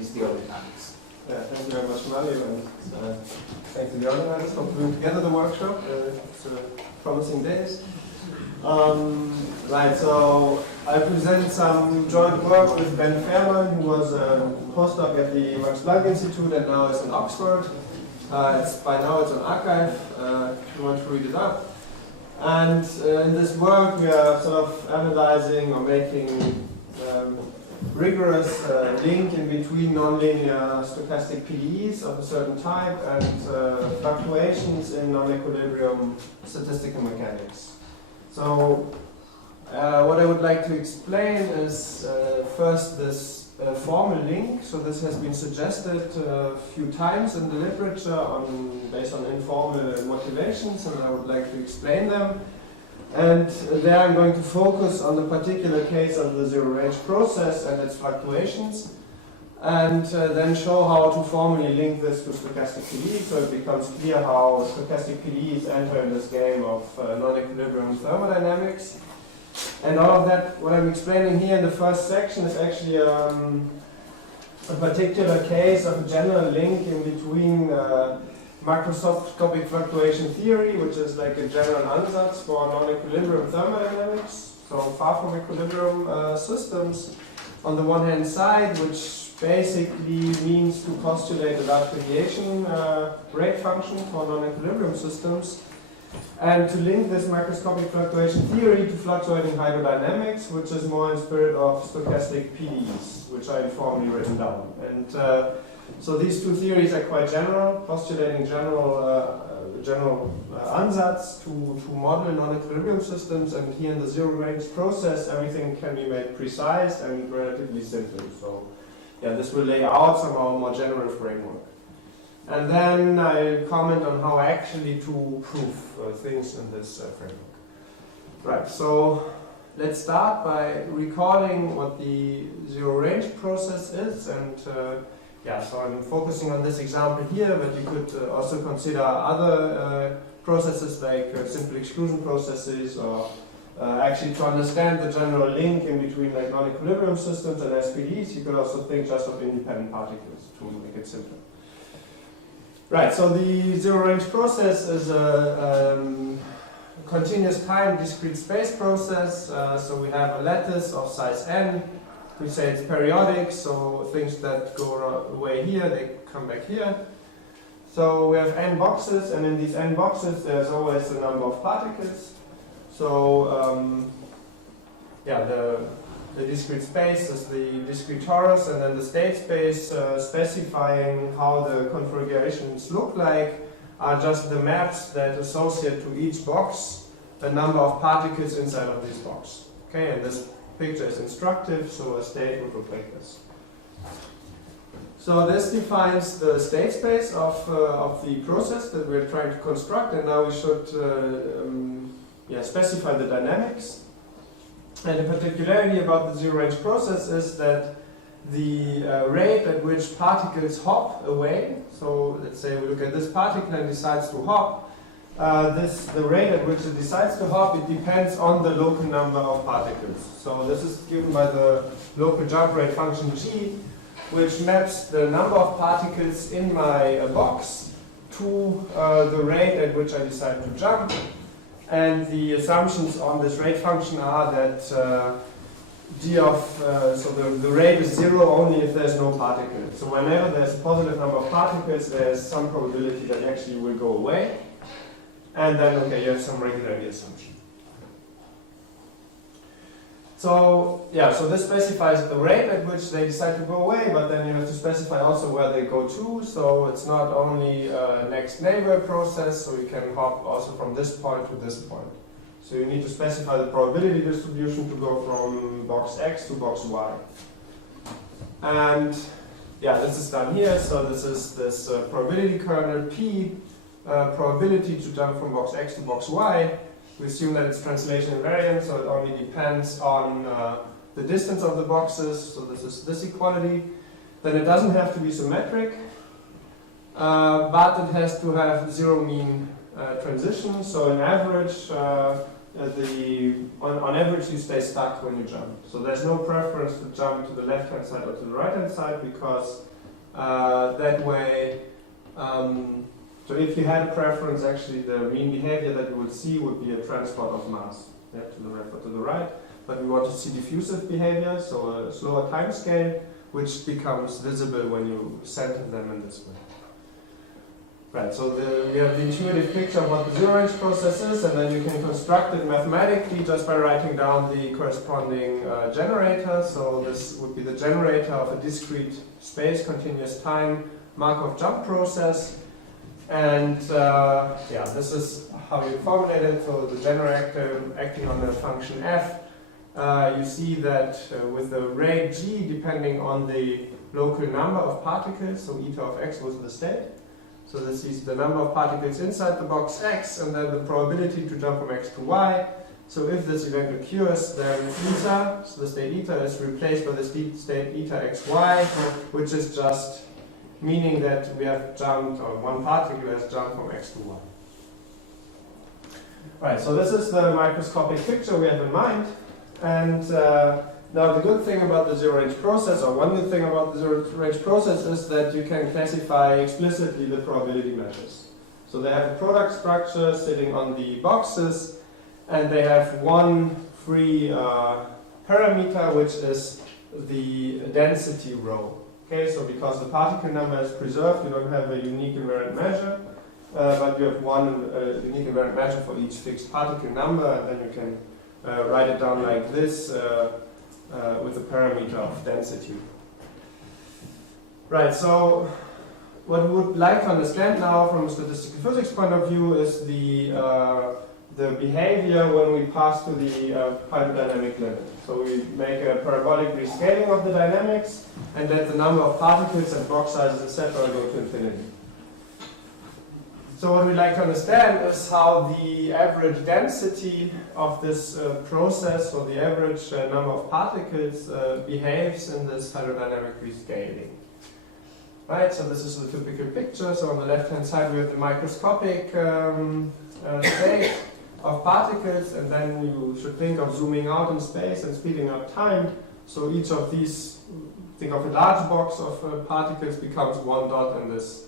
is theorodynamics. Thank you very much, Mario, and thanks to the organizers for putting together the workshop. It's promising days. Right, so I present some joint work with Ben Fairman, who was a postdoc at the Max Planck Institute and now is in Oxford. By now it's on archive, if you want to read it up. And in this work we are sort of analyzing or making rigorous link in between nonlinear stochastic PDEs of a certain type and fluctuations in non-equilibrium statistical mechanics. So what I would like to explain is first this formal link. So this has been suggested a few times in the literature based on informal motivations, and I would like to explain them. And there I'm going to focus on the particular case of the zero-range process and its fluctuations, and then show how to formally link this to stochastic PDE, so it becomes clear how stochastic PDEs enter in this game of non-equilibrium thermodynamics. And all of that, what I'm explaining here in the first section, is actually a particular case of a general link in between macroscopic fluctuation theory, which is like a general ansatz for non-equilibrium thermodynamics, so far from equilibrium systems, on the one hand side, which basically means to postulate a large deviation rate function for non-equilibrium systems, and to link this macroscopic fluctuation theory to fluctuating hydrodynamics, which is more in spirit of stochastic PDEs, which are informally written down. And so these two theories are quite general, postulating general ansatz to model non-equilibrium systems, and here in the zero-range process everything can be made precise and relatively simple. So yeah, this will lay out somehow a more general framework. And then I'll comment on how actually to prove things in this framework. Right, so let's start by recalling what the zero-range process is, and yeah, so I'm focusing on this example here, but you could also consider other processes like simple exclusion processes, or actually to understand the general link in between like non-equilibrium systems and SPDs, you could also think just of independent particles to make it simpler. Right, so the zero-range process is a continuous time discrete space process. So we have a lattice of size n. We say it's periodic, so things that go away here, they come back here. So we have n boxes, and in these n boxes there's always a number of particles. So yeah, the discrete space is the discrete torus, and then the state space specifying how the configurations look like are just the maps that associate to each box the number of particles inside of this box. Okay, and this picture is instructive, so a state would look like this. So this defines the state space of the process that we're trying to construct, and now we should specify the dynamics. And the particularity about the zero-range process is that the rate at which particles hop away, so let's say we look at this particle and decides to hop, the rate at which it decides to hop, it depends on the local number of particles. So this is given by the local jump rate function g, which maps the number of particles in my box to the rate at which I decide to jump. And the assumptions on this rate function are that g of, so the rate is 0 only if there's no particle. So whenever there's a positive number of particles, there's some probability that it actually will go away. And then, okay, you have some regularity assumption. So, yeah, so this specifies the rate at which they decide to go away, but then you have to specify also where they go to. So it's not only a next neighbor process, so you can hop also from this point to this point. So you need to specify the probability distribution to go from box X to box Y. And yeah, this is done here. So this is this probability kernel P, probability to jump from box X to box Y. We assume that it's translation invariant, so it only depends on the distance of the boxes. So this is this equality. Then it doesn't have to be symmetric, but it has to have zero mean transition. So on average, on average you stay stuck when you jump. So there's no preference to jump to the left-hand side or to the right-hand side, because that way, so if you had a preference, actually the mean behavior that you would see would be a transport of mass, yeah, to the left or to the right. But we want to see diffusive behavior, so a slower time scale, which becomes visible when you center them in this way. Right, so we have the intuitive picture of what the zero-range process is, and then you can construct it mathematically just by writing down the corresponding generator. So this would be the generator of a discrete space, continuous time, Markov jump process. And yeah, this is how you formulate it. So the generator acting on the function f, you see that with the rate g depending on the local number of particles, so eta of x was the state. So this is the number of particles inside the box x, and then the probability to jump from x to y. So if this event occurs, then eta, so the state eta, is replaced by the state eta xy, which is just meaning that we have jumped, or one particle has jumped from x to y. Right, so this is the microscopic picture we have in mind. And now the good thing about the zero-range process, or one good thing about the zero-range process, is that you can classify explicitly the probability measures. So they have a product structure sitting on the boxes, and they have one free parameter, which is the density rho. Okay, so because the particle number is preserved, you don't have a unique invariant measure, but you have one unique invariant measure for each fixed particle number, and then you can write it down like this with a parameter of density. Right, so what we would like to understand now from a statistical physics point of view is the behavior when we pass to the hydrodynamic limit. So we make a parabolic rescaling of the dynamics, and let the number of particles and box sizes, etc. go to infinity. So what we'd like to understand is how the average density of this process, or the average number of particles, behaves in this hydrodynamic rescaling. Right, so this is the typical picture. So on the left-hand side we have the microscopic state of particles, and then you should think of zooming out in space and speeding up time. So each of these, think of a large box of particles, becomes one dot in this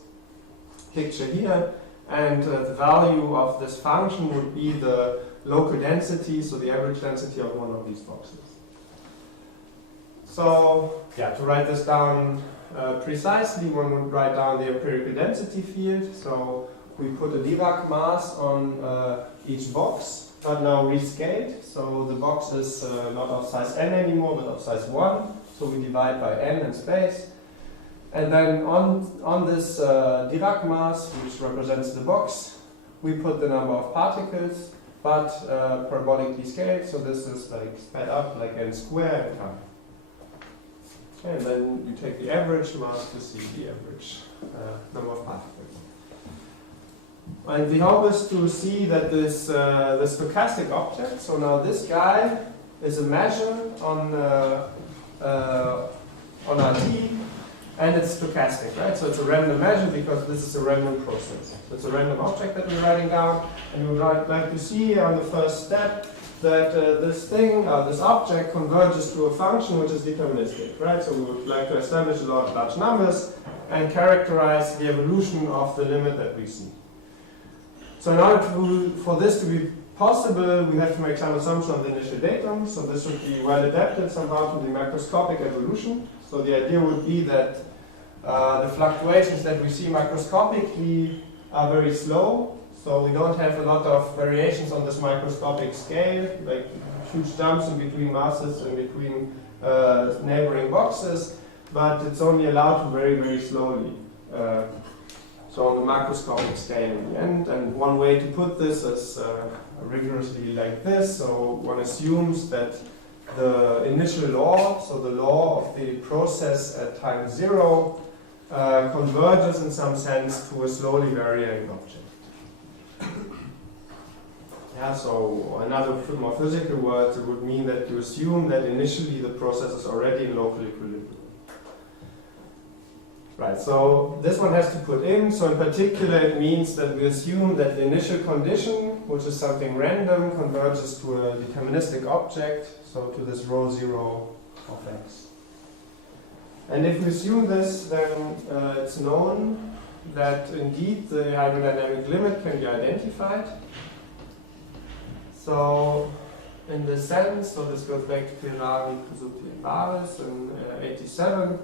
picture here. And the value of this function would be the local density, so the average density of one of these boxes. So, yeah, to write this down precisely, one would write down the empirical density field. So we put a Dirac mass on each box, but now rescaled. So the box is not of size n anymore, but of size 1. So we divide by n in space. And then on this Dirac mass, which represents the box, we put the number of particles, but parabolically scaled, so this is like sped up like n squared time. Okay, and then you take the average mass to see the average number of particles. And the hope is to see that this stochastic object, so now this guy is a measure on RT, and it's stochastic, right? So it's a random measure because this is a random process. So it's a random object that we're writing down, and we would like to see on the first step that this object converges to a function which is deterministic, right? So we would like to establish a lot of large numbers and characterize the evolution of the limit that we see. So in order for this to be possible, we have to make some assumption on the initial datum. So this should be well adapted somehow to the macroscopic evolution. So the idea would be that the fluctuations that we see macroscopically are very slow. So we don't have a lot of variations on this microscopic scale, like huge jumps in between masses and between neighboring boxes, but it's only allowed to very, very slowly. So on the macroscopic scale in the end. And one way to put this is rigorously like this. So one assumes that the initial law, so the law of the process at time 0, converges in some sense to a slowly varying object. Yeah, so another more physical words, it would mean that you assume that initially the process is already in local equilibrium. Right, so this one has to put in. So in particular, it means that we assume that the initial condition, which is something random, converges to a deterministic object, so to this rho 0 of x. And if we assume this, then it's known that indeed the hydrodynamic limit can be identified. So in this sense, so this goes back to Pirari, Kuzuti, and Baris in 87.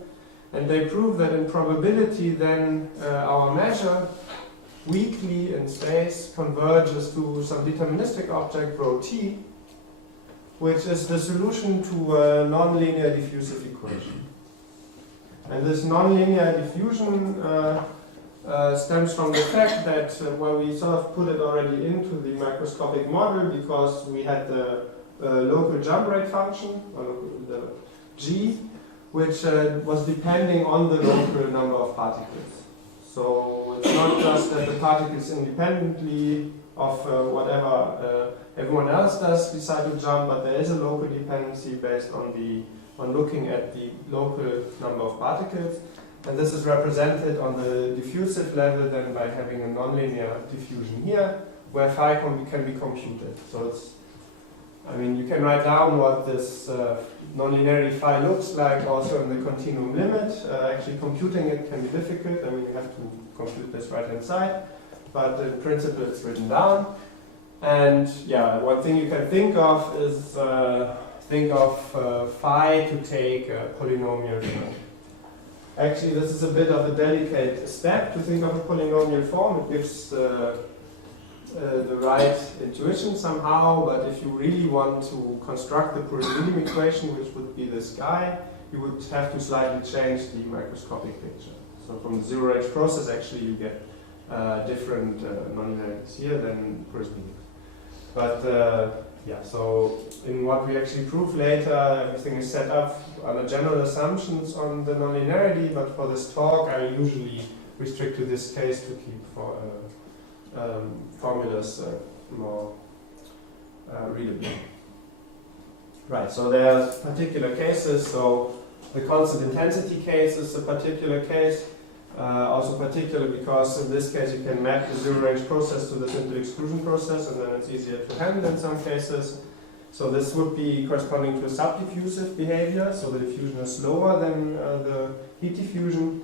And they prove that in probability, then our measure weakly in space converges to some deterministic object, rho t, which is the solution to a nonlinear diffusive equation. And this nonlinear diffusion stems from the fact that, well, we sort of put it already into the macroscopic model because we had the local jump rate function, or the g, which was depending on the local number of particles. So it's not just that the particles independently of whatever everyone else does decide to jump, but there is a local dependency based on looking at the local number of particles. And this is represented on the diffusive level then by having a nonlinear diffusion here, where phi can be computed. So it's, I mean, you can write down what this nonlinearity phi looks like also in the continuum limit. Actually computing it can be difficult. I mean, you have to compute this right hand side, but in principle it's written down. And yeah, one thing you can think of is think of phi to take a polynomial form. Actually, this is a bit of a delicate step to think of a polynomial form. It gives the right intuition somehow, but if you really want to construct the Purin-William equation, which would be this guy, you would have to slightly change the microscopic picture. So from the zero-range process, actually, you get different nonlinearities here than Purin-William. But yeah, so in what we actually prove later, everything is set up under general assumptions on the nonlinearity, but for this talk, I usually restrict to this case to keep for formulas more readable. Right, so there are particular cases. So the constant intensity case is a particular case. Also particular because in this case you can map the zero-range process to the simple exclusion process, and then it's easier to handle in some cases. So this would be corresponding to a subdiffusive behavior, so the diffusion is slower than the heat diffusion.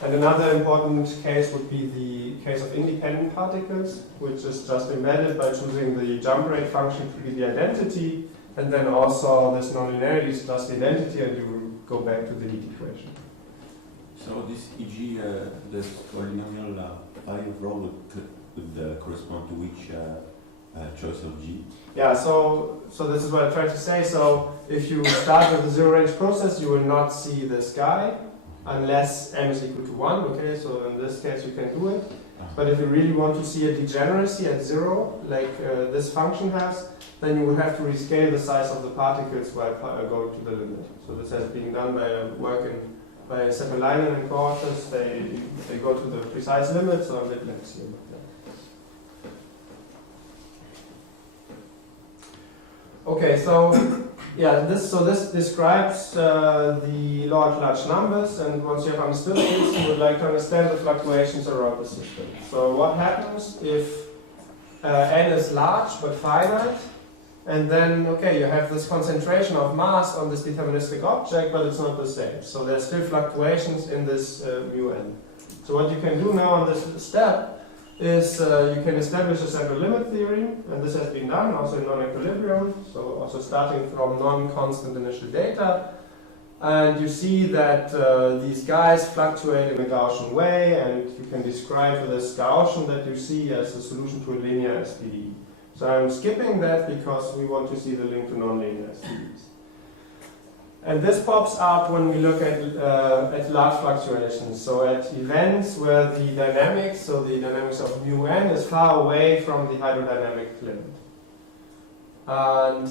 And another important case would be the case of independent particles, which is just embedded by choosing the jump rate function to be the identity, and then also this nonlinearity is just the identity, and you go back to the heat equation. So this e.g. this polynomial phi of rho would correspond to which choice of g? Yeah, so this is what I tried to say. So if you start with the zero-range process, you will not see this guy unless m is equal to 1. Okay, so in this case you can do it. But if you really want to see a degeneracy at 0, like this function has, then you would have to rescale the size of the particles while going to the limit. So this has been done by work by Seppelainen and co-authors. They go to the precise limit, so a bit less here. Okay, so yeah, this describes the law of large numbers, and once you have understood this, you would like to understand the fluctuations around the system. So what happens if n is large but finite, and then, okay, you have this concentration of mass on this deterministic object, but it's not the same. So there's still fluctuations in this mu n. So what you can do now on this step is you can establish a central limit theorem, and this has been done also in non-equilibrium, so also starting from non-constant initial data. And you see that these guys fluctuate in a Gaussian way, and you can describe this Gaussian that you see as a solution to a linear SPDE. So I'm skipping that because we want to see the link to nonlinear SPDEs. And this pops up when we look at large fluctuations, so at events where the dynamics, so the dynamics of mu n, is far away from the hydrodynamic limit. And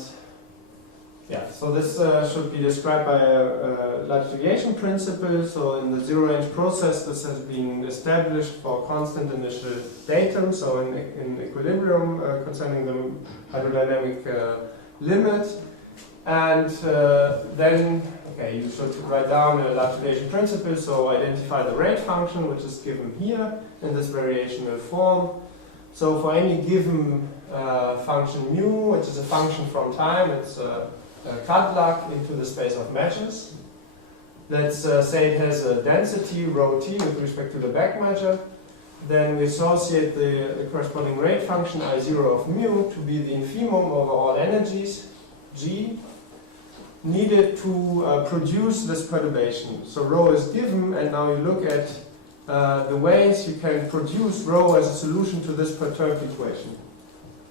yeah, so this should be described by a Lactation principle. So in the zero-range process, this has been established for constant initial datum, so in equilibrium concerning the hydrodynamic limit. And then, okay, you should write down a Lactation principle, so identify the rate function, which is given here in this variational form. So for any given function mu, which is a function from time, it's a Cadillac into the space of meshes. Let's say it has a density rho t with respect to the back measure. Then we associate the corresponding rate function I0 of mu to be the infimum over all energies, G, needed to produce this perturbation. So rho is given, and now you look at the ways you can produce rho as a solution to this perturbed equation.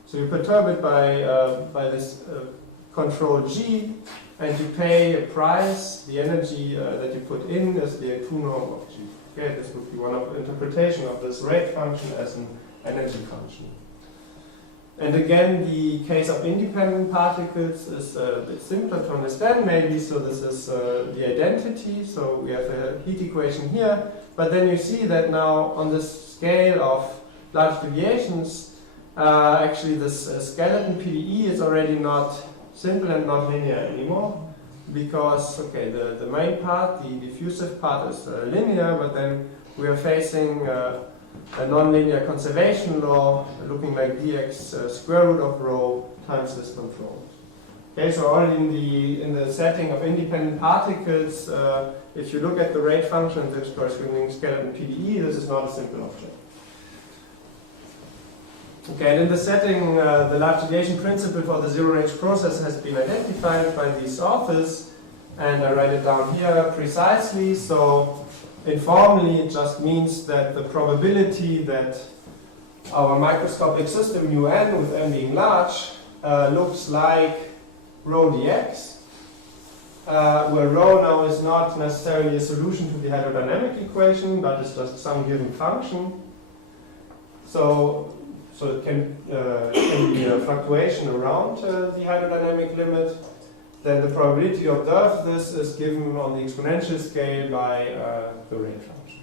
So you perturb it by this control G, and you pay a price. The energy that you put in is the A2 norm of G. Okay, this would be one of interpretation of this rate function as an energy function. And again, the case of independent particles is a bit simpler to understand maybe. So this is the identity. So we have a heat equation here. But then you see that now on this scale of large deviations, actually this skeleton PDE is already not simple and not linear anymore. Because, okay, the main part, the diffusive part is linear, but then we are facing a nonlinear conservation law looking like dx square root of rho times this control. Okay, so already in the setting of independent particles, if you look at the rate function of this corresponding skeleton PDE, this is not a simple object. Okay, and in the setting, the large deviation principle for the zero-range process has been identified by these authors, and I write it down here precisely. So informally, it just means that the probability that our microscopic system mu n, with n being large, looks like rho dx, where rho now is not necessarily a solution to the hydrodynamic equation, but is just some given function. So it can be a fluctuation around the hydrodynamic limit. Then the probability to observe this is given on the exponential scale by the rate function.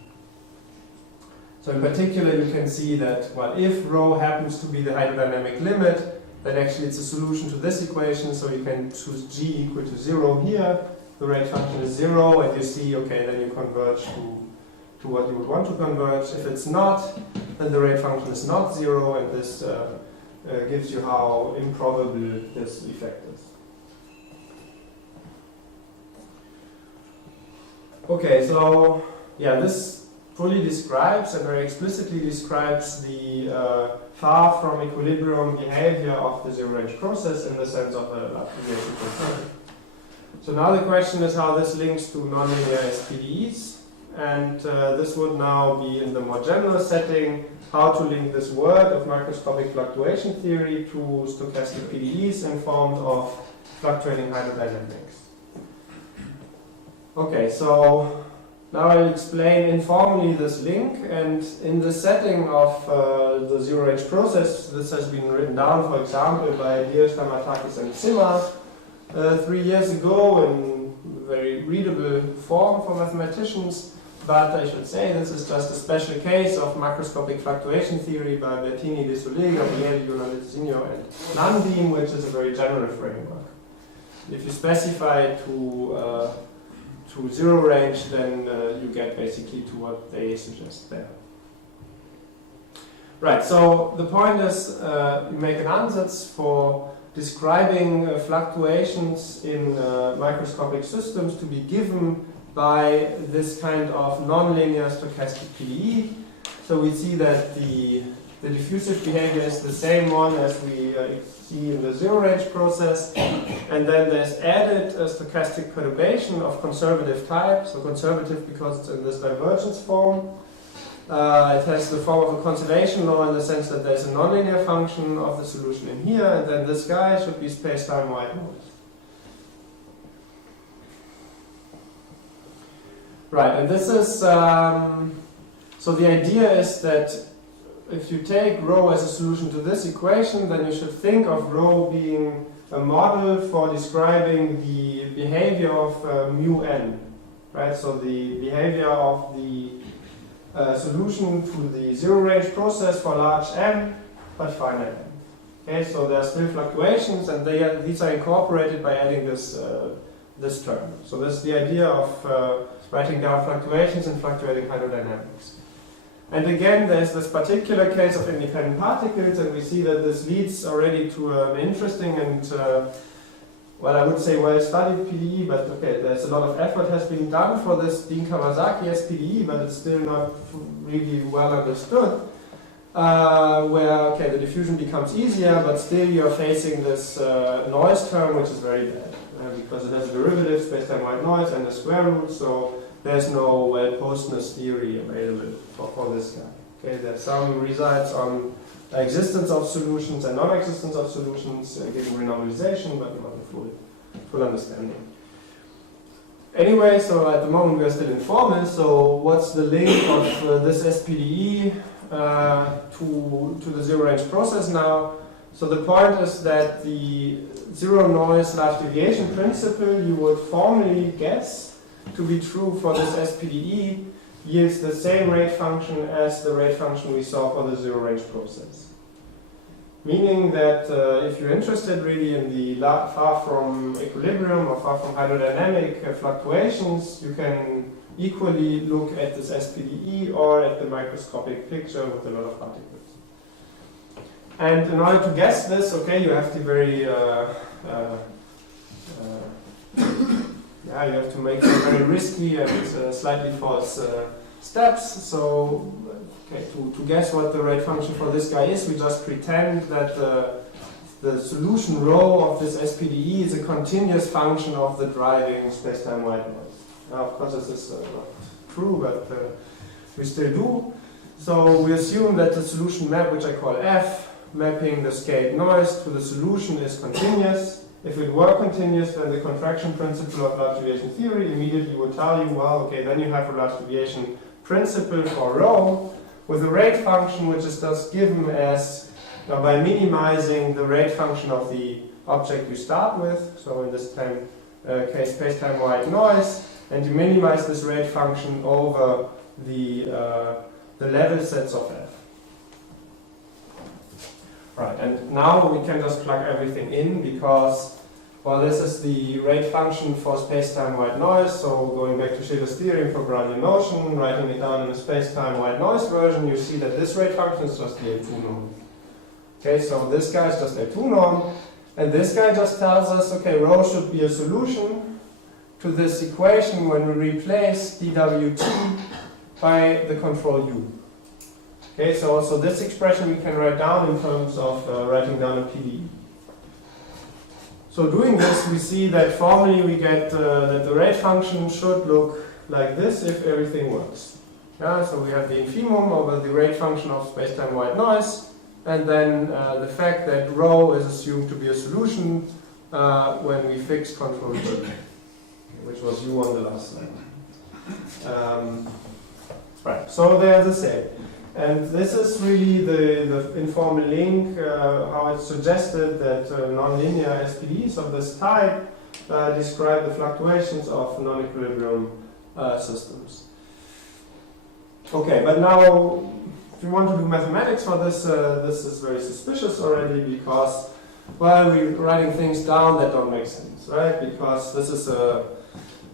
So in particular, you can see that, well, if rho happens to be the hydrodynamic limit, then actually it's a solution to this equation. So you can choose g equal to 0 here. The rate function is 0, and you see, okay, then you converge to what you would want to converge. If it's not, then the rate function is not 0, and this gives you how improbable this effect is. Okay, so yeah, this fully describes and very explicitly describes the far from equilibrium behavior of the zero-range process in the sense of a large deviation process. So now the question is how this links to nonlinear PDEs. And this would now be in the more general setting, how to link this word of macroscopic fluctuation theory to stochastic PDEs in forms of fluctuating hydrodynamics. Okay, so now I'll explain informally this link, and in the setting of the zero-range process, this has been written down, for example, by Gess, and Zimmer 3 years ago in very readable form for mathematicians. But I should say this is just a special case of macroscopic fluctuation theory by Bertini, De Soler, Gabriele, Junalesino, and Landin, which is a very general framework. If you specify to zero range, then you get basically to what they suggest there. Right, so the point is you make an ansatz for describing fluctuations in microscopic systems to be given by this kind of nonlinear stochastic PDE. So we see that the diffusive behavior is the same one as we see in the zero-range process, and then there's added a stochastic perturbation of conservative type, so conservative because it's in this divergence form. It has the form of a conservation law in the sense that there's a nonlinear function of the solution in here, and then this guy should be space-time wide noise. Right, and this is, so the idea is that if you take rho as a solution to this equation, then you should think of rho being a model for describing the behavior of mu n, right? So the behavior of the solution to the zero-range process for large m, but finite m. Okay, so there are still fluctuations, and these are incorporated by adding this this term. So this is the idea of writing down fluctuations and fluctuating hydrodynamics. And again, there's this particular case of independent particles, and we see that this leads already to an interesting and, well, I would say well-studied PDE, but okay, there's a lot of effort has been done for this Dean Kawasaki as PDE, but it's still not really well understood. Where, okay, the diffusion becomes easier, but still you're facing this noise term, which is very bad, because it has a derivative, space-time wide noise, and a square root, so there's no well-posedness theory available for this guy. Okay, there's some results on existence of solutions and non-existence of solutions, giving renormalization, but not a full understanding. Anyway, so at the moment we are still informal, so what's the link of this SPDE to the zero-range process now? So the point is that the zero-noise large deviation principle you would formally guess to be true for this SPDE yields the same rate function as the rate function we saw for the zero-range process. Meaning that if you're interested really in the far from equilibrium or far from hydrodynamic fluctuations, you can equally look at this SPDE or at the microscopic picture with a lot of particles. And in order to guess this, okay, you have to you have to make some very risky and slightly false steps. So, okay, to guess what the rate function for this guy is, we just pretend that the solution rho of this SPDE is a continuous function of the driving space-time wide noise. Now, of course, this is not true, but we still do. So we assume that the solution map, which I call F, mapping the scaled noise to the solution, is continuous. If it were continuous, then the contraction principle of large deviation theory immediately would tell you, well, okay, then you have a large deviation principle for rho with a rate function which is thus given as by minimizing the rate function of the object you start with. So in this case, space-time wide noise, and you minimize this rate function over the level sets of F. Right, and now we can just plug everything in because, well, this is the rate function for space-time wide noise. So going back to Schiller's theorem for Brownian motion, writing it down in a space-time wide noise version, you see that this rate function is just the L2 norm. Okay, so this guy is just L2 norm, and this guy just tells us, okay, rho should be a solution to this equation when we replace dWt by the control u. Okay, so this expression we can write down in terms of writing down a PDE. So doing this, we see that formally we get that the rate function should look like this if everything works. Yeah, so we have the infimum over the rate function of space-time wide noise, and then the fact that rho is assumed to be a solution when we fix control u, which was u on the last slide. Right, so they're the same. And this is really the informal link, how it's suggested that nonlinear SPDEs of this type describe the fluctuations of non-equilibrium systems. Okay, but now if you want to do mathematics for this, this is very suspicious already because, well, we're writing things down that don't make sense, right? Because this is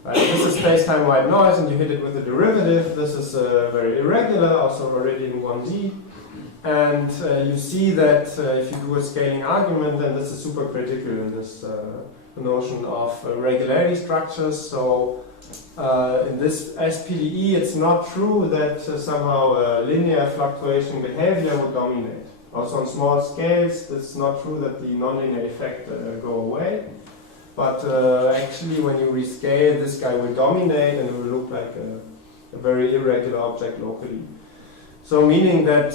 this is space-time wide noise, and you hit it with a derivative. This is very irregular, also already in 1D. And you see that if you do a scaling argument, then this is super critical in this notion of regularity structures. So in this SPDE, it's not true that somehow linear fluctuation behavior would dominate. Also on small scales, it's not true that the nonlinear effect go away. But actually, when you rescale, this guy will dominate and it will look like a very irregular object locally. So meaning that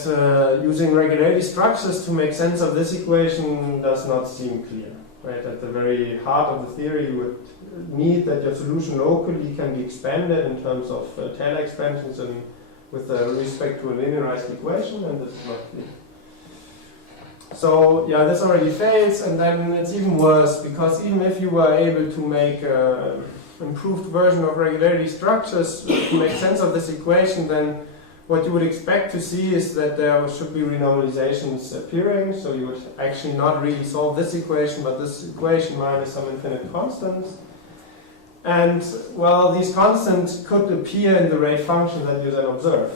using regularity structures to make sense of this equation does not seem clear. Right? At the very heart of the theory, you would need that your solution locally can be expanded in terms of Taylor expansions and with respect to a linearized equation, and this is not clear. So yeah, this already fails, and then it's even worse, because even if you were able to make an improved version of regularity structures to make sense of this equation, then what you would expect to see is that there should be renormalizations appearing, so you would actually not really solve this equation, but this equation minus some infinite constants. And, well, these constants could appear in the rate function that you then observe.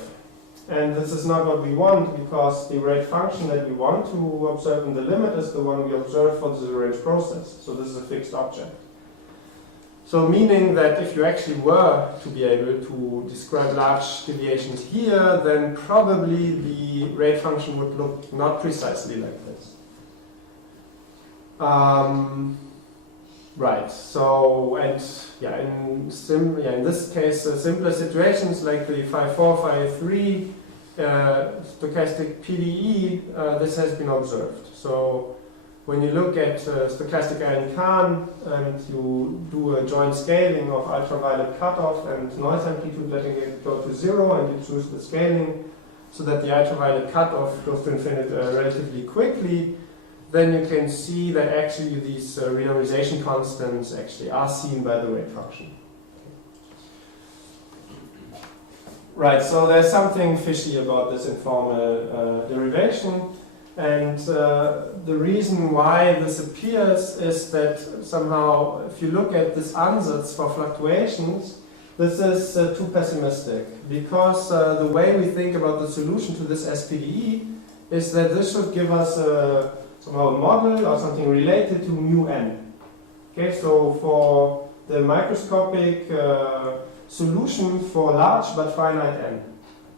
And this is not what we want, because the rate function that we want to observe in the limit is the one we observe for the zero-range process. So this is a fixed object. So meaning that if you actually were to be able to describe large deviations here, then probably the rate function would look not precisely like this. Right, so, and yeah, in this case, simpler situations like the phi 4, phi 3 stochastic PDE, this has been observed. So when you look at stochastic iron-Kahn and you do a joint scaling of ultraviolet cutoff and noise amplitude, letting it go to 0, and you choose the scaling so that the ultraviolet cutoff goes to infinity relatively quickly, then you can see that actually these renormalization constants actually are seen by the rate function. Right, so there's something fishy about this informal derivation, and the reason why this appears is that somehow, if you look at this ansatz for fluctuations, this is too pessimistic, because the way we think about the solution to this SPDE is that this should give us somehow a model or something related to mu n. Okay, so for the microscopic solution for large but finite n.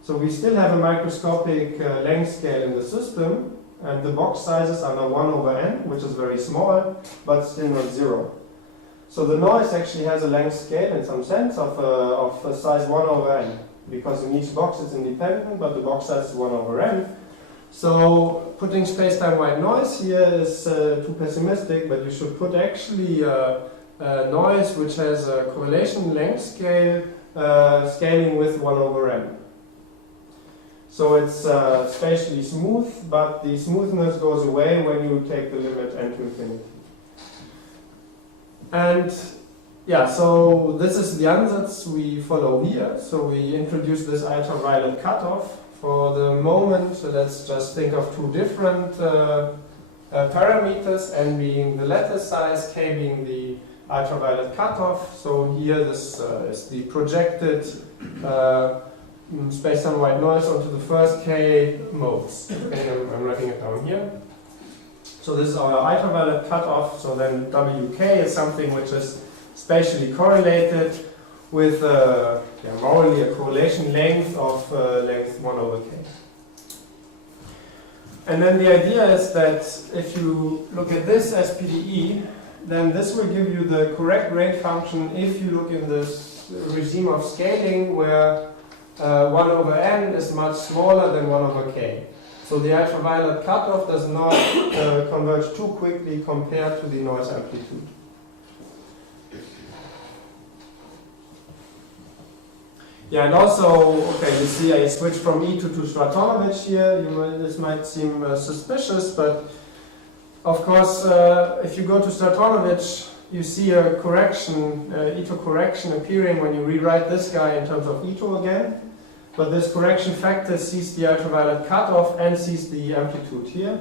So we still have a microscopic length scale in the system, and the box sizes are now 1 over n, which is very small, but still not 0. So the noise actually has a length scale in some sense of size 1 over n, because in each box it's independent, but the box size is 1 over n. So putting space-time-wide noise here is too pessimistic, but you should put actually noise which has a correlation length scale scaling with 1 over n. So it's spatially smooth, but the smoothness goes away when you take the limit n to infinity. And yeah, so this is the ansatz we follow here. So we introduce this ultraviolet cutoff. For the moment, let's just think of two different parameters, n being the lattice size, k being the ultraviolet cutoff. So here this is the projected space-time wide noise onto the first k modes. Okay, I'm writing it down here. So this is our ultraviolet cutoff. So then wk is something which is spatially correlated with morally a correlation length of length 1 over k. And then the idea is that if you look at this as PDE, then this will give you the correct rate function if you look in this regime of scaling where 1 over n is much smaller than 1 over k. So the ultraviolet cutoff does not converge too quickly compared to the noise amplitude. Yeah, and also, okay, you see I switched from E to Stratonovich here. This might seem suspicious, but of course, if you go to Stratonovich, you see a correction, Ito correction appearing when you rewrite this guy in terms of Ito again. But this correction factor sees the ultraviolet cutoff and sees the amplitude here.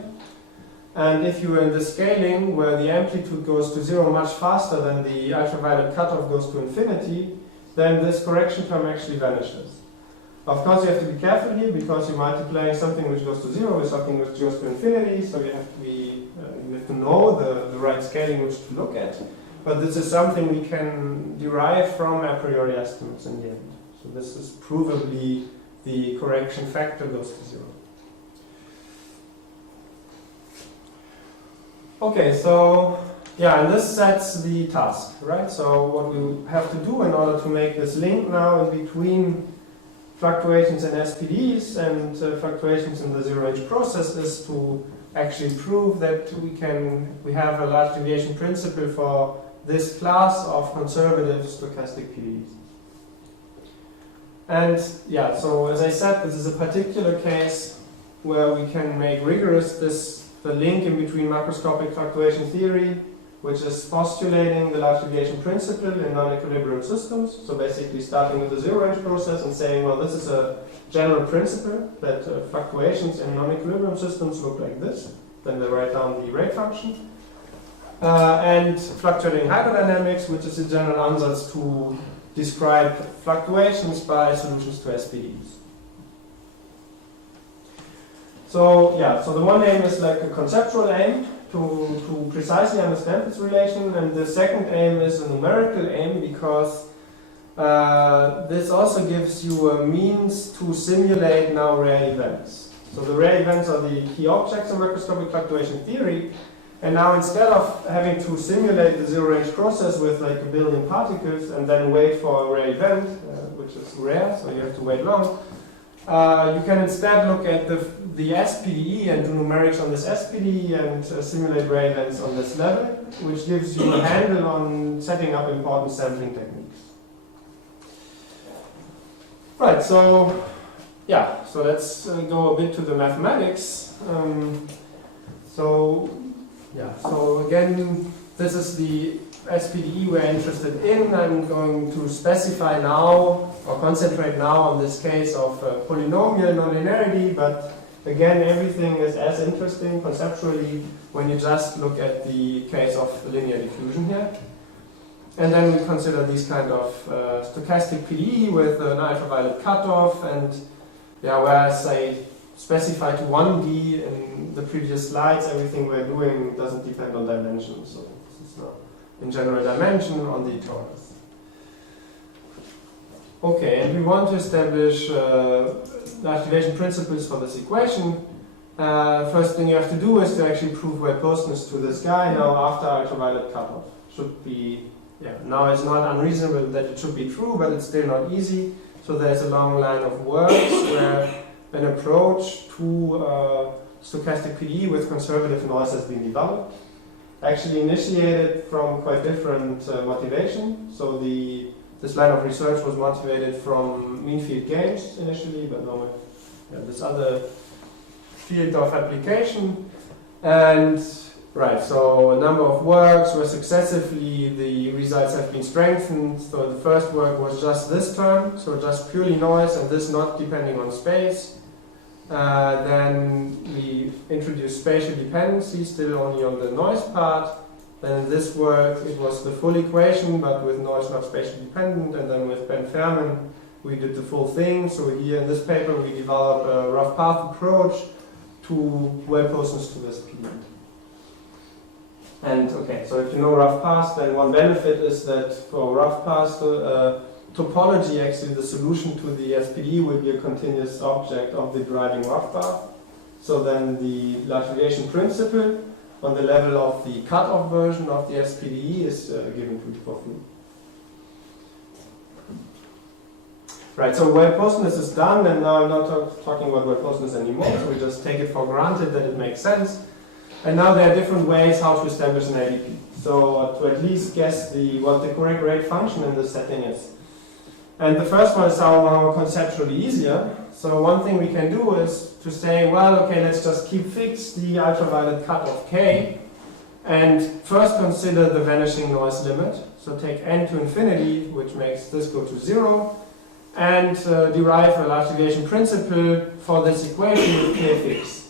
And if you are in the scaling where the amplitude goes to 0 much faster than the ultraviolet cutoff goes to infinity, then this correction term actually vanishes. Of course, you have to be careful here because you're multiplying something which goes to 0 with something which goes to infinity, so you have to know the right scaling which to look at. But this is something we can derive from a priori estimates in the end. So this is provably the correction factor goes to 0. Okay, so yeah, and this sets the task, right? So what we have to do in order to make this link now in between fluctuations in SPDs and fluctuations in the zero-range process is to actually prove that we have a large deviation principle for this class of conservative stochastic PDEs. And yeah, so as I said, this is a particular case where we can make rigorous the link in between macroscopic fluctuation theory, which is postulating the large deviation principle in non-equilibrium systems. So basically starting with the zero-range process and saying, well, this is a general principle that fluctuations in non-equilibrium systems look like this. Then they write down the rate function. and fluctuating hydrodynamics, which is a general ansatz to describe fluctuations by solutions to SPDs. So yeah, so the one aim is like a conceptual aim to precisely understand this relation, and the second aim is a numerical aim because this also gives you a means to simulate now rare events. So the rare events are the key objects of macroscopic fluctuation theory, and now instead of having to simulate the zero-range process with like a billion particles and then wait for a rare event, which is rare, so you have to wait long, you can instead look at the SPDE and do numerics on this SPDE and simulate rare events on this level, which gives you a handle on setting up important sampling techniques. Right, so yeah, so let's go a bit to the mathematics. So again, this is the SPDE we're interested in. I'm going to specify now, or concentrate now on this case of polynomial nonlinearity, but again, everything is as interesting conceptually when you just look at the case of linear diffusion here. And then we consider these kind of stochastic PDE with an ultraviolet cutoff, and yeah, whereas I specified to 1D in the previous slides, everything we're doing doesn't depend on dimension, so this is not in general dimension on the torus. Okay, and we want to establish activation principles for this equation. First thing you have to do is to actually prove well-posedness to this guy now after ultraviolet cutoff. Should be, yeah, now it's not unreasonable that it should be true, but it's still not easy. So there's a long line of works where an approach to stochastic PDE with conservative noise has been developed. Actually initiated from quite different motivation. So this line of research was motivated from mean field games initially, but now this other field of application. And right, so a number of works where successively the results have been strengthened. So the first work was just this term, so just purely noise, and this not depending on space. Then we introduced spatial dependency, still only on the noise part. Then in this work, it was the full equation, but with noise not spatially dependent. And then with Ben Fairman, we did the full thing. So here in this paper, we developed a rough path approach to well-posedness to this PDE. And okay, so if you know rough paths, then one benefit is that for rough paths, topology, actually the solution to the SPDE will be a continuous object of the driving rough path. So then the Lactation principle on the level of the cutoff version of the SPDE is given to you for free. Right, so well-posedness is done, and now I'm not talking about well-posedness anymore, so we just take it for granted that it makes sense. And now there are different ways how to establish an ADP. So to at least guess what the correct rate function in this setting is. And the first one is somehow conceptually easier. So one thing we can do is to say, well, okay, let's just keep fixed the ultraviolet cutoff k, and first consider the vanishing noise limit. So take n to infinity, which makes this go to 0, and derive a Lactation principle for this equation with k fixed.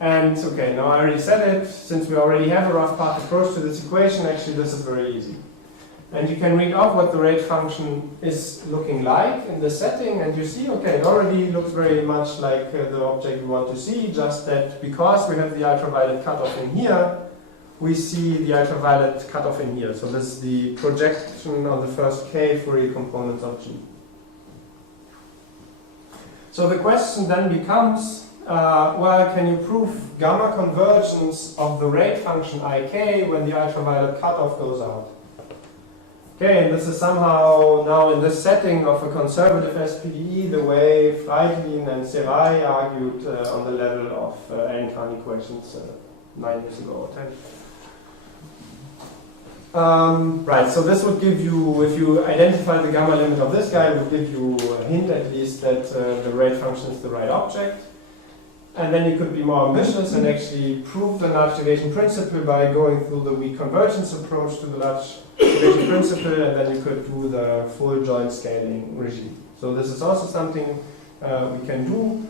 And okay, now I already said it, since we already have a rough path approach to this equation, actually this is very easy. And you can read off what the rate function is looking like in this setting, and you see, okay, it already looks very much like the object we want to see, just that because we have the ultraviolet cutoff in here, we see the ultraviolet cutoff in here. So this is the projection of the first k Fourier components of G. So the question then becomes, well, can you prove gamma-convergence of the rate function ik when the ultraviolet cutoff goes out? Okay, and this is somehow now in this setting of a conservative SPDE the way Freidlin and Serai argued on the level of Allen-Kahn equations 9 years ago or 10. Right, so this would give you, if you identify the gamma limit of this guy, it would give you a hint at least that the rate function is the right object. And then you could be more ambitious and actually prove the Lactation principle by going through the weak convergence approach to the Lactation principle, and then you could do the full joint scaling regime. So this is also something we can do.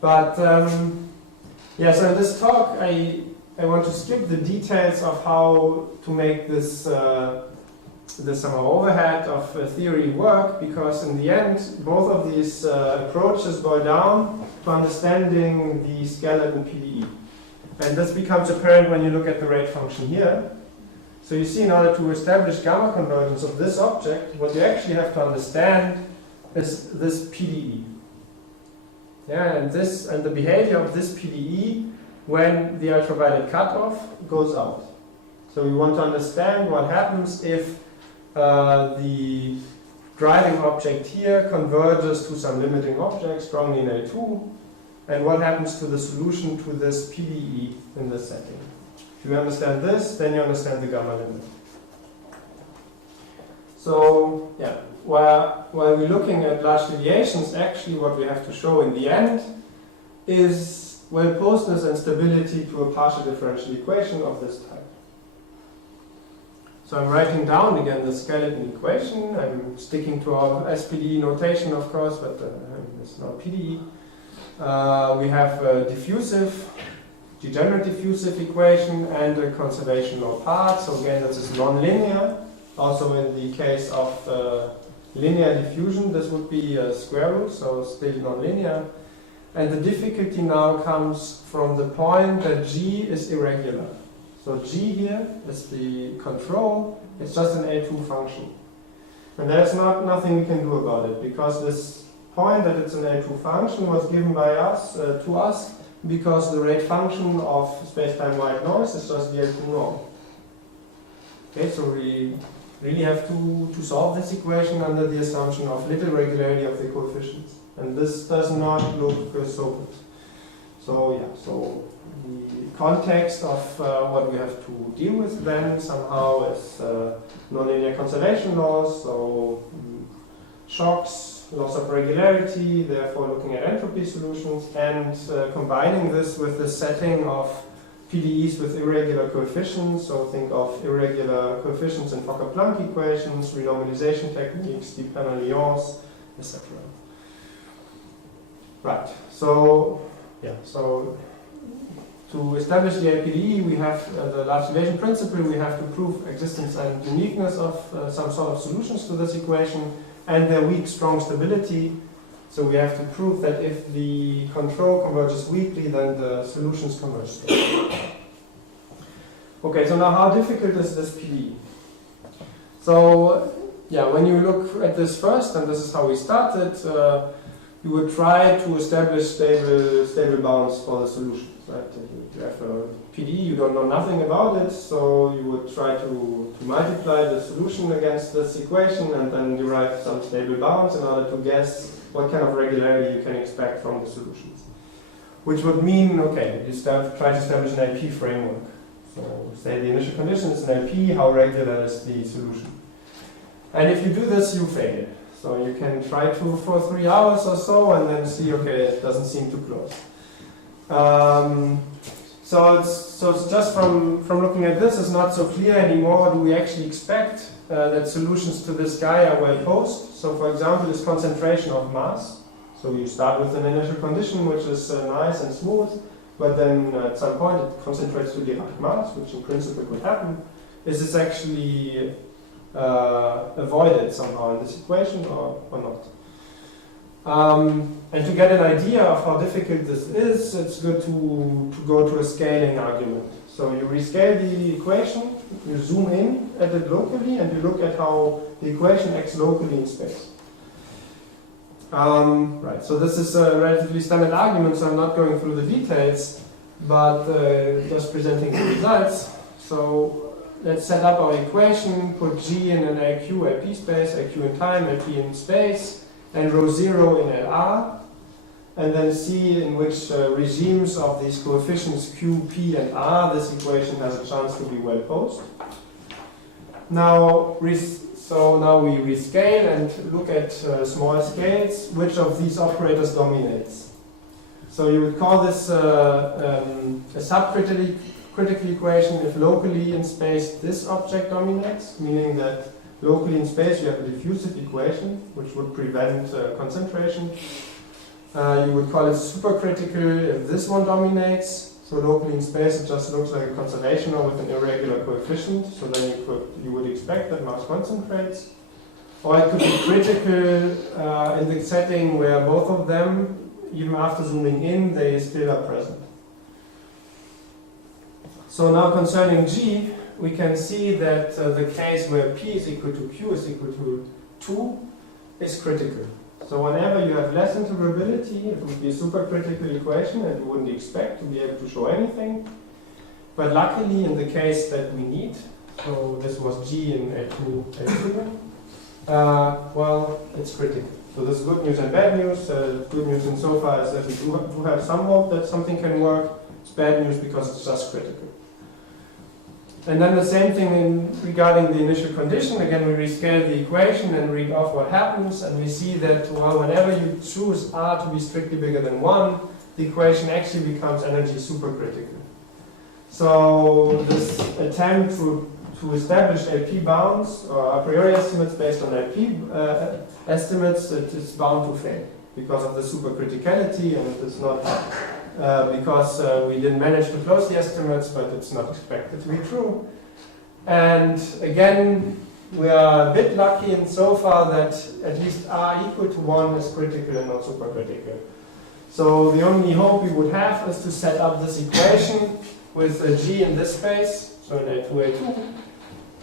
But yeah, so in this talk I I want to skip the details of how to make this this somehow overhead of theory work, because in the end, both of these approaches boil down to understanding the skeleton PDE. And this becomes apparent when you look at the rate function here. So you see, in order to establish gamma convergence of this object, what you actually have to understand is this PDE. Yeah, and the behavior of this PDE when the ultraviolet cutoff goes out. So we want to understand what happens if the driving object here converges to some limiting object strongly in L2, and what happens to the solution to this PDE in this setting. If you understand this, then you understand the gamma limit. So, yeah, while we're looking at large deviations, actually what we have to show in the end is well-posedness and stability to a partial differential equation of this type. So I'm writing down again the skeleton equation. I'm sticking to our SPDE notation, of course, but it's not PDE. We have a diffusive, degenerate diffusive equation and a conservation law part. So again, this is non-linear. Also in the case of linear diffusion, this would be a square root, so still non-linear. And the difficulty now comes from the point that G is irregular. So G here is the control, it's just an A2 function. And there's nothing we can do about it, because this point that it's an A2 function was given by us, to us, because the rate function of space-time white noise is just the L2 norm. Okay, so we really have to solve this equation under the assumption of little regularity of the coefficients. And this does not look so good. So yeah, so the context of what we have to deal with then somehow is nonlinear conservation laws, so shocks, loss of regularity, therefore looking at entropy solutions, and combining this with the setting of PDEs with irregular coefficients, so think of irregular coefficients in Fokker-Planck equations, renormalization techniques, DiPerna-Lions, etc. Right, so yeah, so to establish the APDE, we have the large deviation principle, we have to prove existence and uniqueness of some sort of solutions to this equation, and their weak strong stability. So we have to prove that if the control converges weakly, then the solutions converge strongly. Okay, so now how difficult is this PDE? So yeah, when you look at this first, and this is how we started, you would try to establish stable bounds for the solutions. Right? You have a PDE, you don't know nothing about it, so you would try to multiply the solution against this equation and then derive some stable bounds in order to guess what kind of regularity you can expect from the solutions. Which would mean, okay, you try to establish an LP framework. So say the initial condition is an LP, how regular is the solution? And if you do this, you fail it. So you can try to for 3 hours or so and then see, okay, it doesn't seem too close. So it's just from looking at this, it's not so clear anymore. Do we actually expect that solutions to this guy are well posed? So for example, this concentration of mass. So you start with an initial condition which is nice and smooth, but then at some point it concentrates to the right mass, which in principle could happen. Is this actually avoided somehow in this equation or not? And to get an idea of how difficult this is, it's good to go to a scaling argument. So you rescale the equation, you zoom in at it locally, and you look at how the equation acts locally in space. Right, so this is a relatively standard argument, so I'm not going through the details, but just presenting the results. So let's set up our equation, put G in an LQ, LP space, LQ in time, LP in space, and rho 0 in LR, and then see in which regimes of these coefficients Q, P, and R this equation has a chance to be well posed. Now, so now we rescale and look at small scales, which of these operators dominates. So you would call this a subcritical equation if locally in space this object dominates, meaning that locally in space you have a diffusive equation which would prevent concentration. You would call it supercritical if this one dominates. So locally in space, it just looks like a conservational with an irregular coefficient. So then you would expect that mass concentrates. Or it could be critical in the setting where both of them, even after zooming in, they still are present. So now concerning G, we can see that the case where P is equal to Q is equal to 2 is critical. So whenever you have less integrability, it would be a supercritical equation and you wouldn't expect to be able to show anything. But luckily in the case that we need, so this was G in A2, well, it's critical. So this is good news and bad news. Good news insofar as that we do have some hope that something can work. It's bad news because it's just critical. And then the same thing regarding the initial condition. Again, we rescale the equation and read off what happens, and we see that well, whenever you choose R to be strictly bigger than 1, the equation actually becomes energy supercritical. So this attempt to establish LP bounds or a priori estimates based on LP estimates, it is bound to fail because of the supercriticality, and it is not because we didn't manage to close the estimates, but it's not expected to be true. And again, we are a bit lucky insofar that at least R equal to 1 is critical and not supercritical. So the only hope we would have is to set up this equation with a G in this space, so in A2, A2,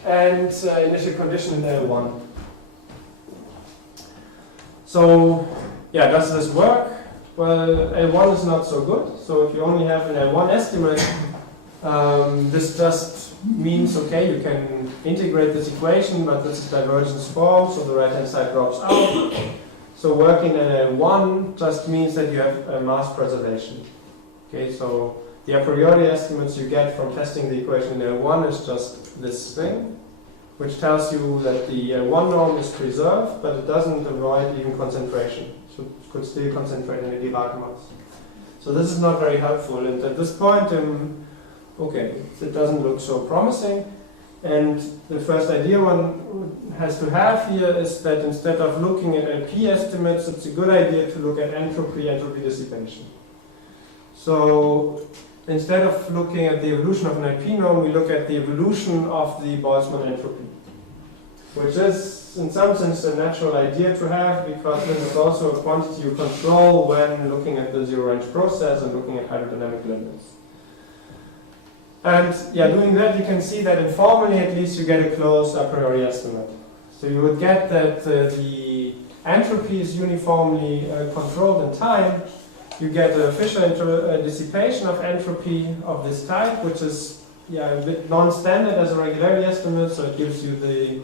and initial condition in L1. So, yeah, does this work? Well, L1 is not so good. So if you only have an L1 estimate, this just means, okay, you can integrate this equation, but this is divergence form, so the right-hand side drops out. So working in L1 just means that you have a mass preservation. Okay, so the a priori estimates you get from testing the equation in L1 is just this thing, which tells you that the L1 norm is preserved, but it doesn't avoid even concentration. So it could still concentrate in a Dirac mass. So this is not very helpful, and at this point, okay, it doesn't look so promising. And the first idea one has to have here is that instead of looking at LP estimates, it's a good idea to look at entropy dissipation. So instead of looking at the evolution of an LP norm, we look at the evolution of the Boltzmann entropy, which is in some sense a natural idea to have because this is also a quantity you control when looking at the zero-range process and looking at hydrodynamic limits. And yeah, doing that you can see that informally at least you get a close a priori estimate. So you would get that the entropy is uniformly controlled in time. You get a Fisher dissipation of entropy of this type, which is a bit non-standard as a regularity estimate, so it gives you the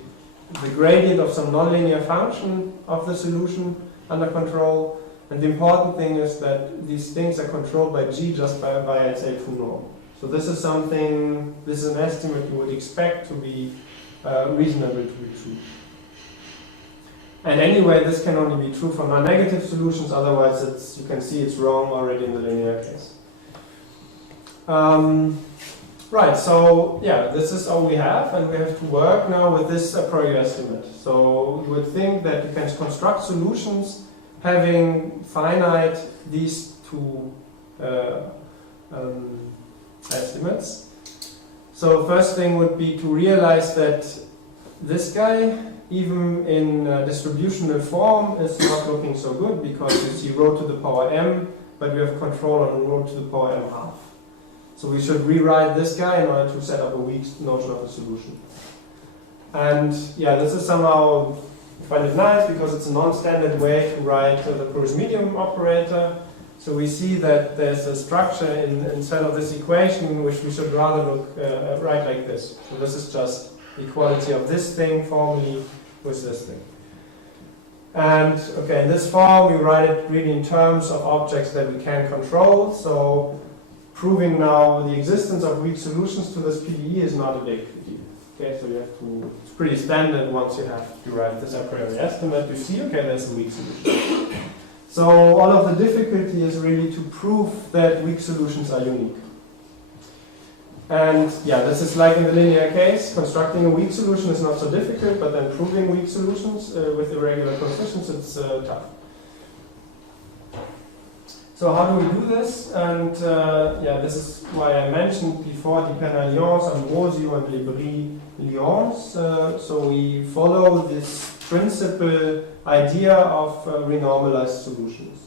gradient of some nonlinear function of the solution under control. And the important thing is that these things are controlled by G just by its A2 norm. So this is something, this is an estimate you would expect to be reasonable to be true. And anyway, this can only be true for non-negative solutions, otherwise you can see it's wrong already in the linear case. Right, so yeah, this is all we have, and we have to work now with this a priori estimate. So you would think that you can construct solutions having finite these two estimates. So first thing would be to realize that this guy, even in distributional form, is not looking so good because you see rho to the power m, but we have control on rho to the power m half. So we should rewrite this guy in order to set up a weak notion of a solution. And yeah, this is somehow, I find it nice because it's a non-standard way to write the Porous medium operator. So we see that there's a structure inside of this equation which we should rather write like this. So this is just equality of this thing formally with this thing. And okay, in this form we write it really in terms of objects that we can control. So proving now the existence of weak solutions to this PDE is not a big deal. Okay, so you have to, it's pretty standard once you have derived this a priori estimate, you see, okay, there's a weak solution. So all of the difficulty is really to prove that weak solutions are unique. And yeah, this is like in the linear case, constructing a weak solution is not so difficult, but then proving weak solutions with irregular coefficients, it's tough. So how do we do this? And yeah, this is why I mentioned before DiPerna-Lions, Ambrosio, and Libri-Lions. So we follow this principal idea of renormalized solutions.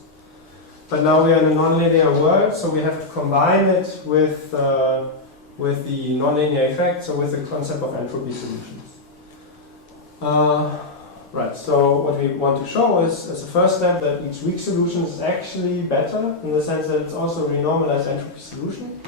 But now we are in a nonlinear world, so we have to combine it with the nonlinear effect, so with the concept of entropy solutions. Right, so what we want to show is, as a first step, that each weak solution is actually better, in the sense that it's also a renormalized entropy solution.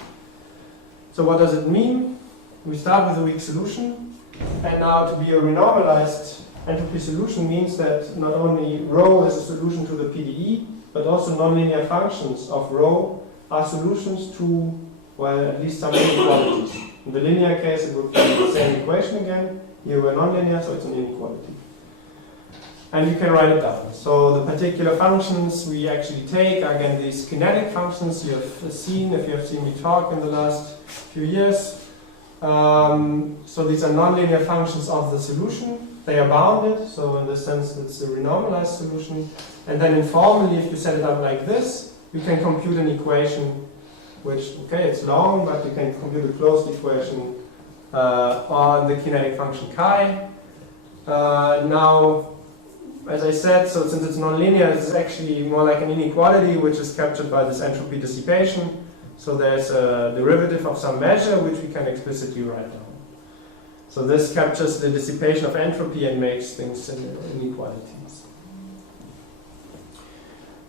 So what does it mean? We start with a weak solution, and now to be a renormalized entropy solution means that not only rho is a solution to the PDE, but also nonlinear functions of rho are solutions to, well, at least some inequalities. In the linear case, it would be the same equation again. Here we're nonlinear, so it's an inequality. And you can write it down. So the particular functions we actually take are, again, these kinetic functions you have seen, if you have seen me talk in the last few years. So these are nonlinear functions of the solution. They are bounded, so in this sense it's a renormalized solution. And then informally, if you set it up like this, you can compute an equation which, okay, it's long, but you can compute a closed equation on the kinetic function chi. Now, as I said, so since it's nonlinear, it's actually more like an inequality which is captured by this entropy dissipation. So there's a derivative of some measure which we can explicitly write down. So this captures the dissipation of entropy and makes things inequalities.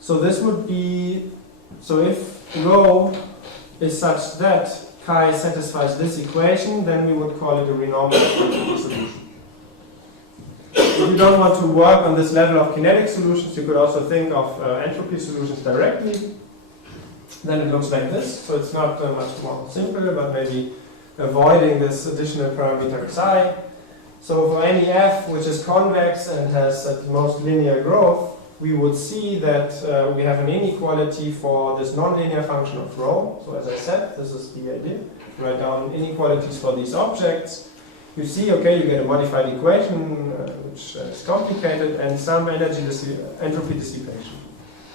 So this would be, so if rho is such that chi satisfies this equation, then we would call it a renormalized entropy solution. If you don't want to work on this level of kinetic solutions, you could also think of entropy solutions directly. Then it looks like this. So it's not much more simple, but maybe avoiding this additional parameter psi. So for any f which is convex and has at most linear growth, we would see that we have an inequality for this nonlinear function of rho. So as I said, this is the idea. Write down inequalities for these objects. You see, okay, you get a modified equation, which is complicated, and some entropy dissipation.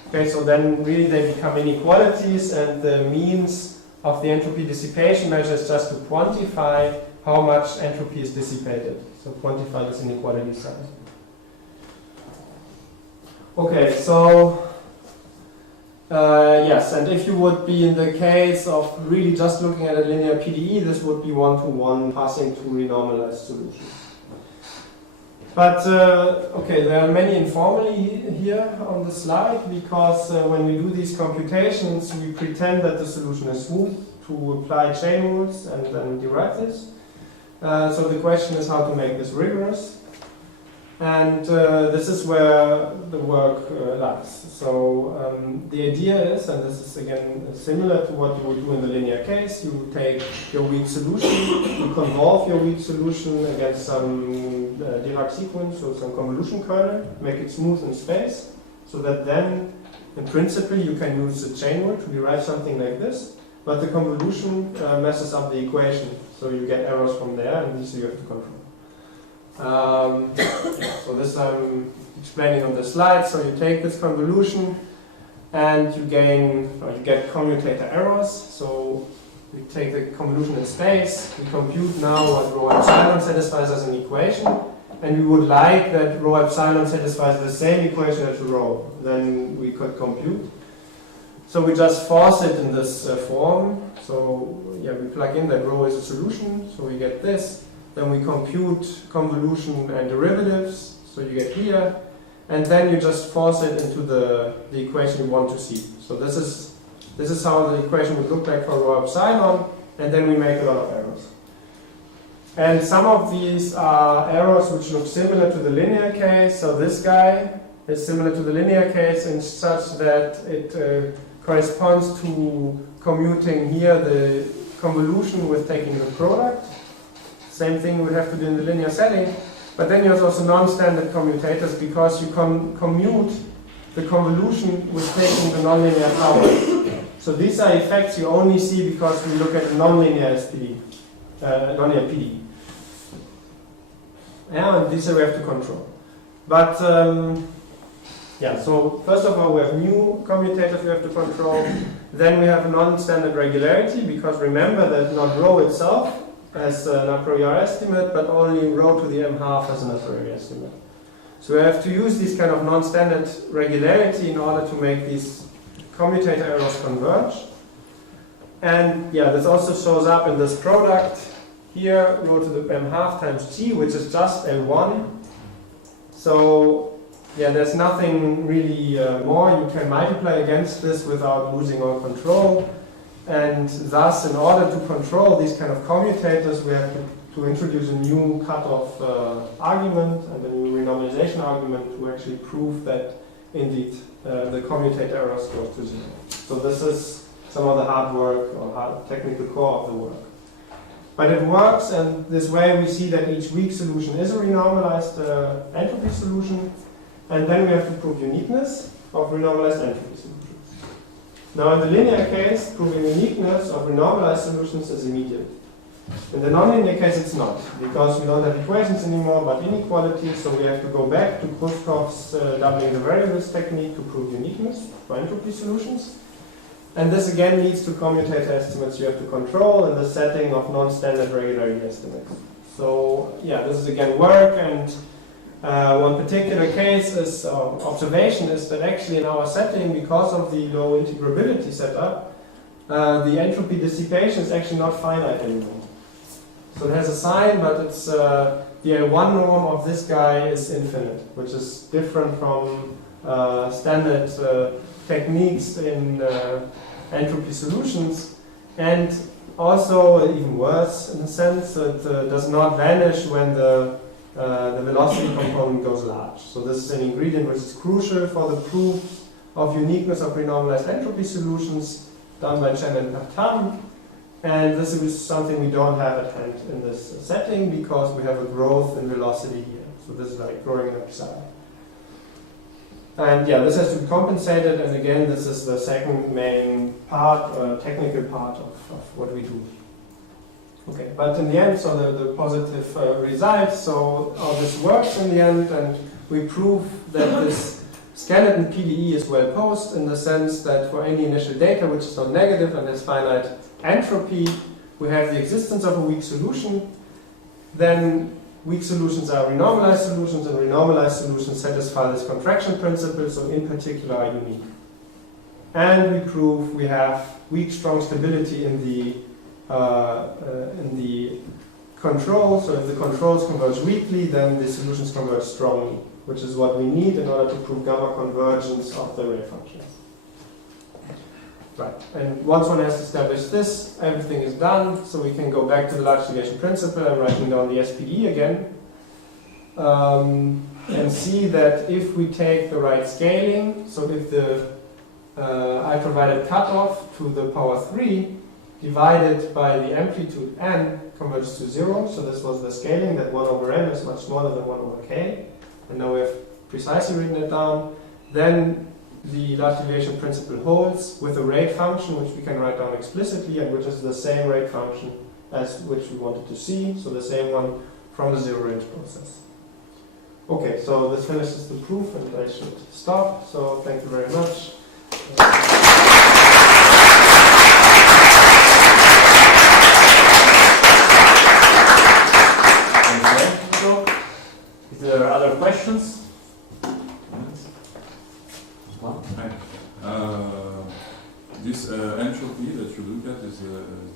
Okay, so then really they become inequalities, and the means of the entropy dissipation measure is just to quantify how much entropy is dissipated. So quantify this inequality size. Okay, so yes, and if you would be in the case of really just looking at a linear PDE, this would be one-to-one passing to renormalized solutions. But, okay, there are many informally here on the slide, because when we do these computations, we pretend that the solution is smooth to apply chain rules and then derive this. So the question is how to make this rigorous. And this is where the work lies. So the idea is, and this is again similar to what you would do in the linear case, you take your weak solution, you convolve your weak solution against some Dirac sequence, so some convolution kernel, make it smooth in space, so that then, in principle, you can use the chain rule to derive something like this, but the convolution messes up the equation, so you get errors from there, and these you have to control. So this I'm explaining on the slide. So you take this convolution and you get commutator errors. So we take the convolution in space, we compute now what rho epsilon satisfies as an equation, and we would like that rho epsilon satisfies the same equation as rho. Then we could compute. So we just force it in this form. So yeah, we plug in that rho is a solution, so we get this. Then we compute convolution and derivatives, so you get here, and then you just force it into the equation you want to see. So this is how the equation would look like for rho epsilon, and then we make a lot of errors. And some of these are errors which look similar to the linear case. So this guy is similar to the linear case in such that it corresponds to commuting here the convolution with taking the product. Same thing we have to do in the linear setting, but then you have also non-standard commutators because you commute the convolution with taking the nonlinear power. So these are effects you only see because we look at a nonlinear SPD, nonlinear PDE. Yeah, and these we have to control. But yeah, so first of all, we have new commutators we have to control. Then we have non-standard regularity, because remember that not rho itself has an a priori estimate, but only rho to the m-half has an a priori estimate. So we have to use this kind of non-standard regularity in order to make these commutator errors converge. And yeah, this also shows up in this product here, rho to the m-half times g, which is just L1. So yeah, there's nothing really more. You can multiply against this without losing all control. And thus, in order to control these kind of commutators, we have to introduce a new cutoff argument and a new renormalization argument to actually prove that indeed the commutator errors go to 0. So this is some of the hard work or hard technical core of the work. But it works, and this way we see that each weak solution is a renormalized entropy solution. And then we have to prove uniqueness of renormalized entropy solutions. Now in the linear case, proving uniqueness of renormalized solutions is immediate. In the nonlinear case it's not, because we don't have equations anymore but inequalities, so we have to go back to Kruskov's doubling the variables technique to prove uniqueness for entropy solutions. And this again leads to commutator estimates you have to control in the setting of non-standard regularity estimates. So yeah, this is again work, and one particular case is observation is that actually in our setting, because of the low integrability setup, the entropy dissipation is actually not finite anymore. So it has a sign, but it's the L1 norm of this guy is infinite, which is different from standard techniques in entropy solutions, and also even worse in a sense, it does not vanish when the velocity component goes large. So this is an ingredient which is crucial for the proof of uniqueness of renormalized entropy solutions done by Chen and Partam. And this is something we don't have at hand in this setting because we have a growth in velocity here. So this is like growing upside. And yeah, this has to be compensated, and again, this is the second main part, technical part of what we do. Okay, but in the end, so the positive results, so all this works in the end, and we prove that this skeleton PDE is well posed in the sense that for any initial data which is not negative and has finite entropy, we have the existence of a weak solution. Then weak solutions are renormalized solutions, and renormalized solutions satisfy this contraction principle, so in particular are unique. And we prove we have weak strong stability in the control, so if the controls converge weakly, then the solutions converge strongly, which is what we need in order to prove gamma-convergence of the ray functions. Right, and once one has established this, everything is done, so we can go back to the large deviation principle. I'm writing down the SPD again, and see that if we take the right scaling, so if the I provided cutoff to the power 3 divided by the amplitude n converges to 0, so this was the scaling, that 1 over m is much smaller than 1 over k, and now we have precisely written it down, then the large deviation principle holds with a rate function which we can write down explicitly and which is the same rate function as which we wanted to see, so the same one from the zero range process. Okay, so this finishes the proof and I should stop, so thank you very much. Is there other questions? This entropy that you look at, is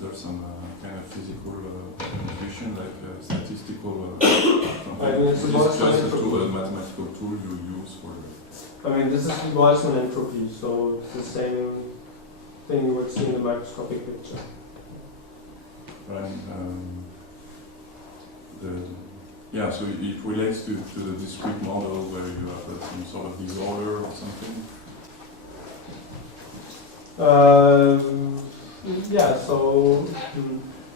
there some kind of physical intuition, like statistical it's just a tool, a mathematical tool you use for I mean, this is the Boltzmann entropy, so it's the same thing you would see in the microscopic picture. yeah, so it relates to the discrete model where you have some sort of disorder or something. Yeah, so,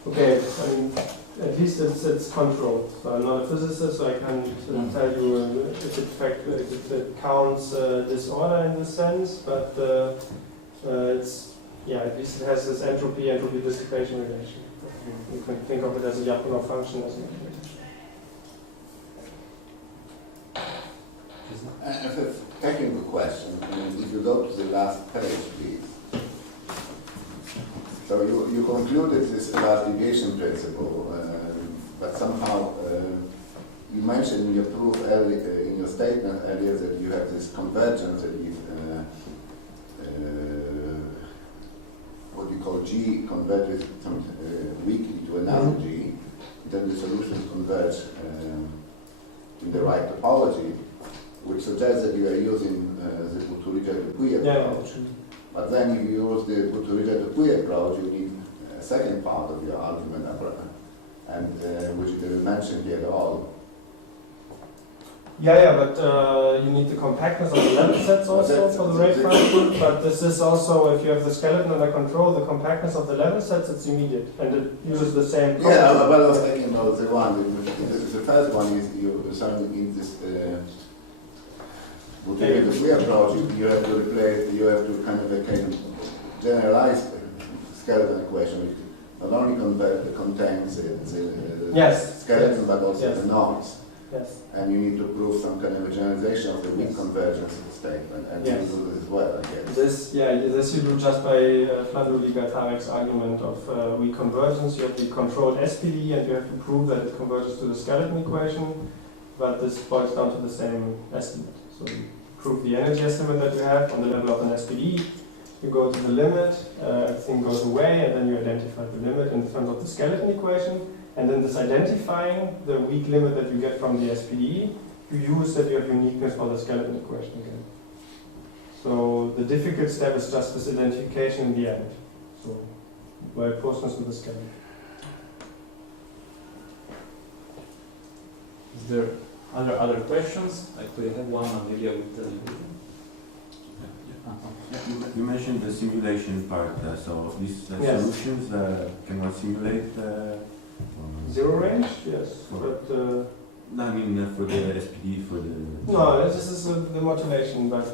okay, I mean, at least it's controlled. So I'm not a physicist, so I can't tell you if it counts disorder in this sense, but it's, yeah, at least it has this entropy dissipation relation. You can think of it as a Lyapunov function as well. FF technical question. And if you go to the last page, please. So you concluded this last deviation principle, but somehow you mentioned in your proof earlier, in your statement earlier, that you have this convergence that you, what you call G converges weakly to another G, then the solutions converge in the right topology, which suggests that you are using the Boutourija-Dupuy approach. But then if you use the Boutourija-Dupuy approach, you need a second part of your argument, and which you didn't mention here at all. Yeah, but you need the compactness of the level sets also for the rate function. But this is also, if you have the skeleton under control, the compactness of the level sets, it's immediate, and it uses the same. Yeah, but I was thinking about the one. The first one is you certainly in this Boutourija-Dupuy approach. You have to replace. You have to kind of generalize skeleton equation, which not only contains the Yes. skeleton, Yes. but also Yes. the norms. Yes. And you need to prove some kind of a generalization of the weak convergence statement, and Yes. you do this as well, I guess. This you do just by Flandreau-Liga-Tarek's argument of weak convergence. You have the controlled SPD, and you have to prove that it converges to the skeleton equation. But this boils down to the same estimate. So you prove the energy estimate that you have on the level of an SPD. You go to the limit, everything goes away, and then you identify the limit in terms of the skeleton equation. And then this identifying the weak limit that you get from the SPD, you use that you have uniqueness for the skeleton equation again. So the difficult step is just this identification in the end. So well-posedness with the skeleton. Is there other questions? Like we have one on video with the You mentioned the simulation part, so these Yes. solutions cannot simulate. Zero range, yes. For- But No, I mean for the SPD, for the. no, this is the modulation, but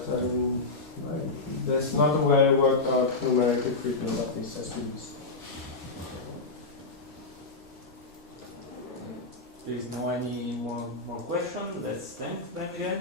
there's not a well worked out numerical treatment of these SPDs. There is no any more question. Let's thank them again.